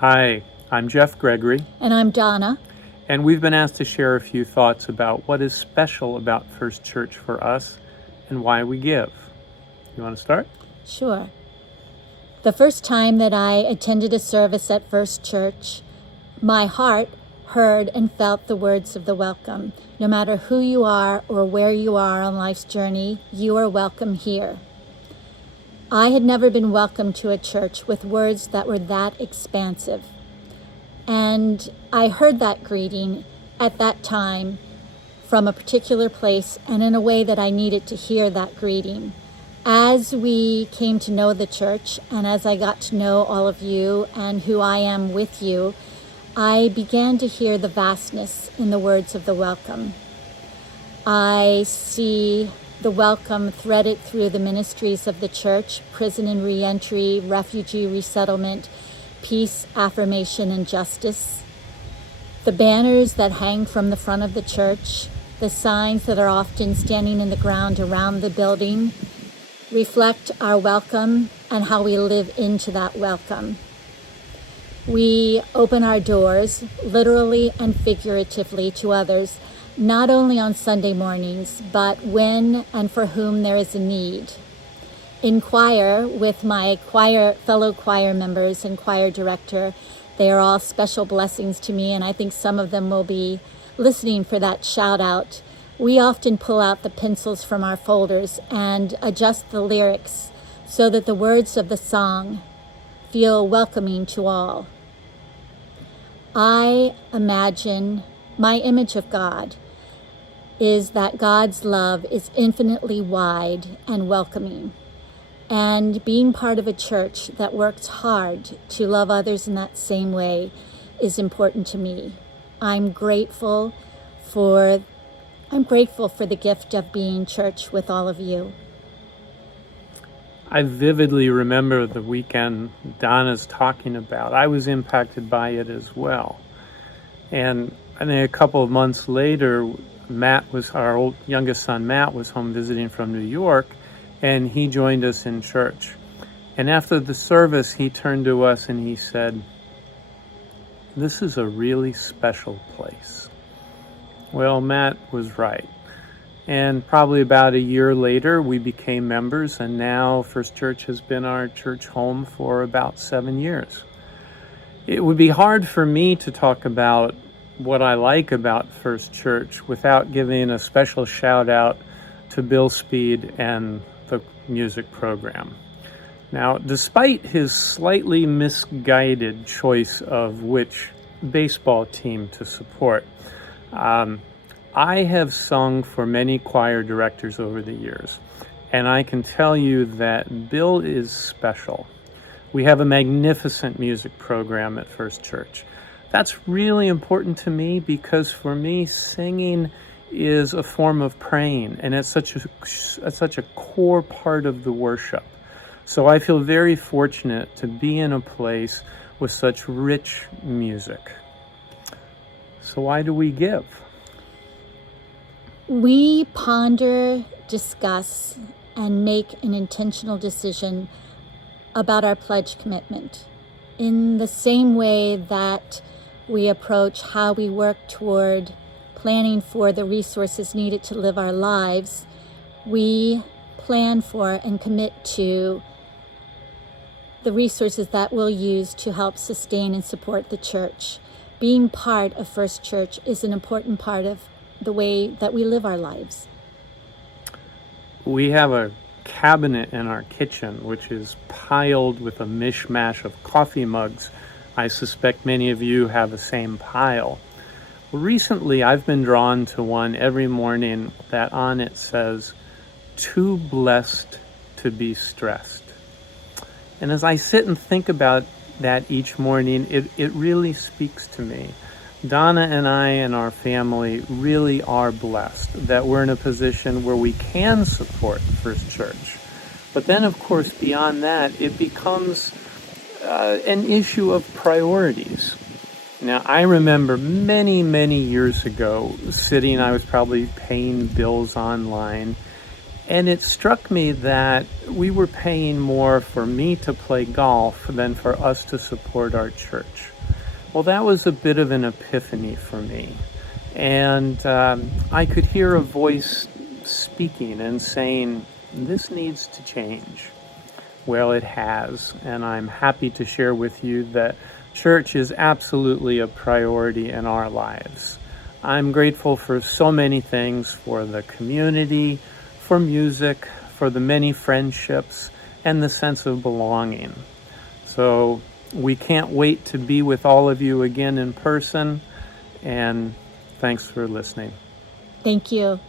Hi, I'm Geoff Gregory, And I'm Donna. and we've been asked to share a few thoughts about what is special about First Church for us and why we give. You want to start? Sure. The first time that I attended a service at First Church, my heart heard and felt the words of the welcome. No matter who you are or where you are on life's journey, you are welcome here. I had never been welcomed to a church with words that were that expansive. And I heard that greeting at that time from a particular place and in a way that I needed to hear that greeting. As we came to know the church and as I got to know all of you and who I am with you, I began to hear the vastness in the words of the welcome. I see the welcome threaded through the ministries of the church: prison and reentry, refugee resettlement, peace, affirmation, and justice. The banners that hang from the front of the church, the signs that are often standing in the ground around the building, reflect our welcome and how we live into that welcome. We open our doors, literally and figuratively, to others, not only on Sunday mornings, but when and for whom there is a need. In choir, with my fellow choir members and choir director, they are all special blessings to me, and I think some of them will be listening for that shout out. We often pull out the pencils from our folders and adjust the lyrics so that the words of the song feel welcoming to all. I imagine my image of God is that God's love is infinitely wide and welcoming. And being part of a church that works hard to love others in that same way is important to me. I'm grateful for the gift of being church with all of you. I vividly remember the weekend Donna's talking about. I was impacted by it as well. And I think a couple of months later, our youngest son, Matt, was home visiting from New York, and he joined us in church. And after the service, he turned to us and he said, "This is a really special place." Well, Matt was right. And probably about a year later, we became members, and now First Church has been our church home for about 7 years. It would be hard for me to talk about what I like about First Church without giving a special shout out to Bill Speed and the music program. Now, despite his slightly misguided choice of which baseball team to support, I have sung for many choir directors over the years, and I can tell you that Bill is special. We have a magnificent music program at First Church. That's really important to me because for me, singing is a form of praying, and it's such a core part of the worship. So I feel very fortunate to be in a place with such rich music. So why do we give? We ponder, discuss, and make an intentional decision about our pledge commitment in the same way that we approach how we work toward planning for the resources needed to live our lives. We plan for and commit to the resources that we'll use to help sustain and support the church. Being part of First Church is an important part of the way that we live our lives. We have a cabinet in our kitchen which is piled with a mishmash of coffee mugs. I suspect many of you have the same pile. Recently, I've been drawn to one every morning that on it says, "Too blessed to be stressed." And as I sit and think about that each morning, it really speaks to me. Donna and I and our family really are blessed that we're in a position where we can support First Church. But then, of course, beyond that, it becomes an issue of priorities. Now, I remember many, many years ago I was probably paying bills online, And it struck me that we were paying more for me to play golf than for us to support our church. Well, that was a bit of an epiphany for me. And I could hear a voice speaking and saying, this needs to change. Well, it has, and I'm happy to share with you that church is absolutely a priority in our lives. I'm grateful for so many things, for the community, for music, for the many friendships, and the sense of belonging. So we can't wait to be with all of you again in person, and thanks for listening. Thank you.